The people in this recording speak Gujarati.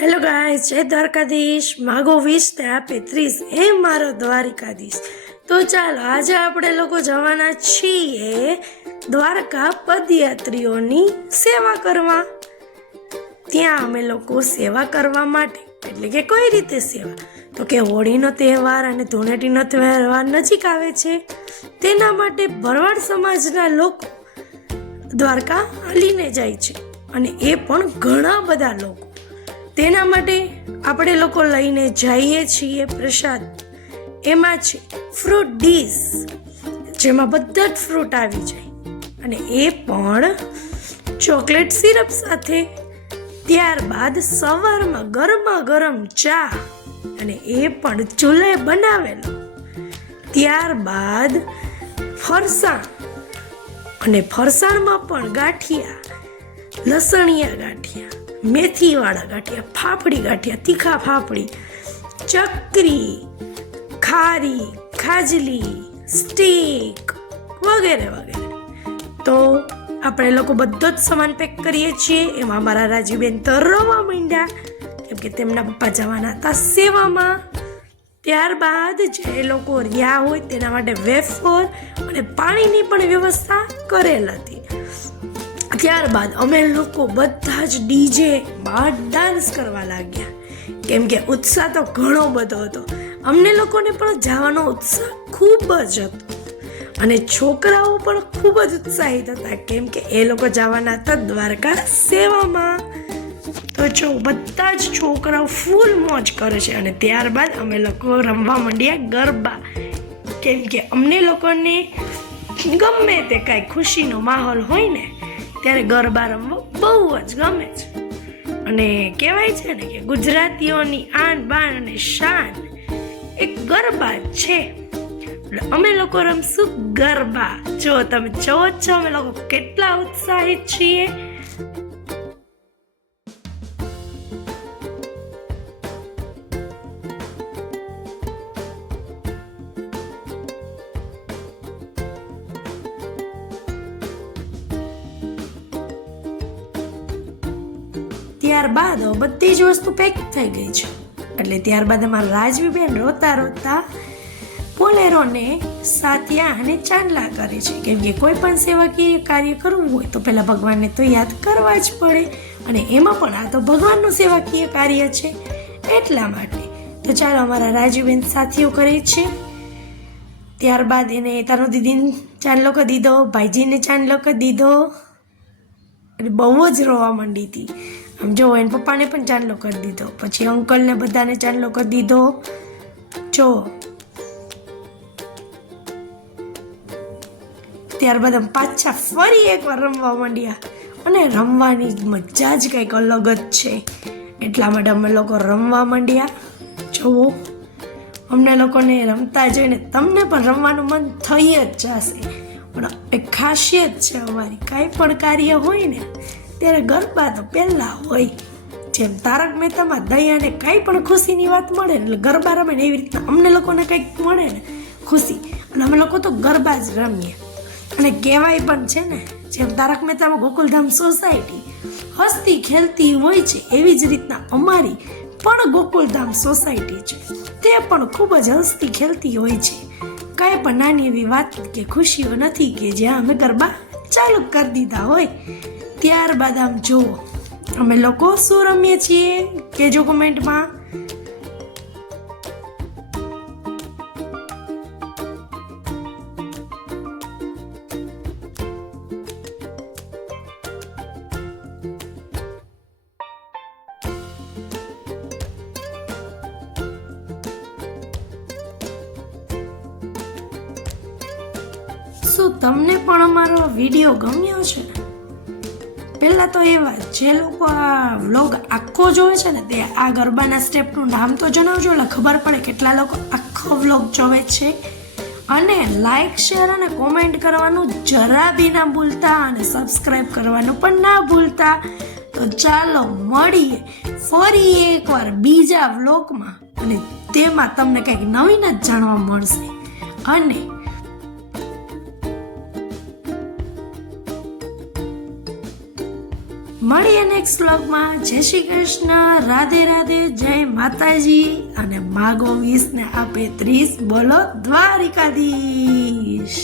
હેલો ગાઈસ, જય દ્વારકાધીશ. માગો 20 ને આપે 30, એ મારો દ્વારિકાધીશ. તો ચાલો આજે આપણે લોકો જવાના છીએ દ્વારકા પદયાત્રીઓની સેવા કરવા. ત્યાં અમે લોકો સેવા કરવા માટે, એટલે કે કઈ રીતે સેવા, તો કે હોળીનો તહેવાર અને ધૂળેટીનો તહેવાર નજીક આવે છે. તેના માટે ભરવાડ સમાજના લોકો દ્વારકા હાલીને જાય છે, અને એ પણ ઘણા બધા લોકો. તેના માટે આપણે લોકો લઈને જઈએ છીએ પ્રસાદ. એમાં છે ફ્રૂટ ડીશ, જેમાં બધા જ ફ્રૂટ આવી જાય, અને એ પણ ચોકલેટ સિરપ સાથે. ત્યારબાદ સવારમાં ગરમા ગરમ ચા, અને એ પણ ચૂલે બનાવેલો. ત્યારબાદ ફરસાણ, અને ફરસાણમાં પણ ગાંઠિયા, લસણિયા ગાંઠિયા, મેથીવાળા ગાંઠિયા, ફાફડી ગાંઠિયા, તીખા ફાફડી, ચકરી, ખારી, ખાજલી, સ્ટીક વગેરે વગેરે. તો આપણે લોકો બધો જ સામાન પેક કરીએ છીએ. એમાં મારા રાજીબેન તો રવા માંડ્યા, કેમ કે તેમના પપ્પા જવાના હતા સેવામાં. ત્યારબાદ જે લોકો રહ્યા હોય તેના માટે વેફર અને પાણીની પણ વ્યવસ્થા કરેલ હતી. ત્યારબાદ અમે લોકો બધા જ ડીજે માં ડાન્સ કરવા લાગ્યા, કેમ કે ઉત્સાહ તો ઘણો બધો હતો. અમને લોકોને પણ જવાનો ઉત્સાહ ખૂબ જ હતો, અને છોકરાઓ પણ ખૂબ જ ઉત્સાહિત હતા, કેમ કે એ લોકો જવાના હતા દ્વારકા સેવામાં. તો જો બધા જ છોકરાઓ ફૂલ મોજ કરે છે. અને ત્યારબાદ અમે લોકો રમવા માંડ્યા ગરબા, કેમ કે અમને લોકોને ગમે તે કાંઈ ખુશીનો માહોલ હોય ને ત્યારે ગરબા રમવો બહુ જ ગમે છે. અને કહેવાય છે ને કે ગુજરાતીઓની આન બાન અને શાન એક ગરબા છે. એટલે અમે લોકો રમશું ગરબા. જો તમે જોવો છો અમે લોકો કેટલા ઉત્સાહિત છીએ. ત્યારબાદ બધી જ વસ્તુ પેક થઈ ગઈ છે. એટલે ત્યારબાદ અમારા રાજવીબેન રોતા રોતા બોલેરોને સાત્યા અને ચાંદલા કરે છે, કેમ કે કોઈ પણ સેવાકીય કાર્ય કરવું હોય તો પહેલા ભગવાનને તો યાદ કરવા જ પડે, અને એમાં પણ આ તો ભગવાનનું સેવાકીય કાર્ય છે એટલા માટે. તો ચાલો અમારા રાજવીબેન સાથીઓ કરે છે. ત્યારબાદ એને તારો દીદીને ચાંદલો કરી દીધો, ભાઈજીને ચાંદલો કરી દીધો, અને બહુ જ રોવા માંડી હતી. આમ જો એને પપ્પાને પણ ચાંદલો કરી દીધો, પછી અંકલને બધાને ચાંદલો કરી દીધો. જો ત્યારબાદ અમે પાછા ફરી એકવાર રમવા માંડ્યા, અને રમવાની મજા જ કંઈક અલગ જ છે. એટલા માટે અમે લોકો રમવા માંડ્યા. જુઓ, અમને લોકોને રમતા જોઈને તમને પણ રમવાનું મન થઈ જ જશે. પણ એક ખાસિયત છે અમારી, કાંઈ પણ કાર્ય હોય ને ત્યારે ગરબા તો પહેલા હોય. જેમ તારક મહેતામાં દયાને કાંઈ પણ ખુશીની વાત મળે ને એટલે ગરબા રમે ને, એવી રીતના અમને લોકોને કંઈક મળે ને ખુશી, અને અમે લોકો તો ગરબા જ રમીએ. અને કહેવાય પણ છે ને, જેમ તારક મહેતામાં ગોકુલધામ સોસાયટી હસતી ખેલતી હોય છે, એવી જ રીતના અમારી પણ ગોકુલધામ સોસાયટી છે, તે પણ ખૂબ જ હસતી ખેલતી હોય છે. કાંઈ પણ નાની એવી વાત કે ખુશીઓ નથી કે જ્યાં અમે ગરબા ચાલુ કરી દીધા હોય. ત્યારબાદ આમ જુઓ અમે લોકો શું રમીએ છીએ, કહેજો કોમેન્ટમાં. શું તમને પણ અમારો વિડીયો ગમ્યો છે? પહેલાં તો એવા જે લોકો આ વ્લોગ આખો જોવે છે ને તે આ ગરબાના સ્ટેપનું નામ તો જણાવજો, એટલે ખબર પડે કેટલા લોકો આખો વ્લોગ જોવે છે. અને લાઈક, શેર અને કોમેન્ટ કરવાનું જરા બી ના ભૂલતા, અને સબસ્ક્રાઈબ કરવાનું પણ ના ભૂલતા. તો ચાલો મળીએ ફરી એકવાર બીજા વ્લોગમાં, અને તેમાં તમને કંઈક નવીન જ જાણવા મળશે. અને મળીએ નેક્સ્ટ વ્લોગમાં. જય શ્રી કૃષ્ણ, રાધે રાધે, જય માતાજી, અને માગો 20 ને આપે 30. બોલો દ્વારિકાધીશ.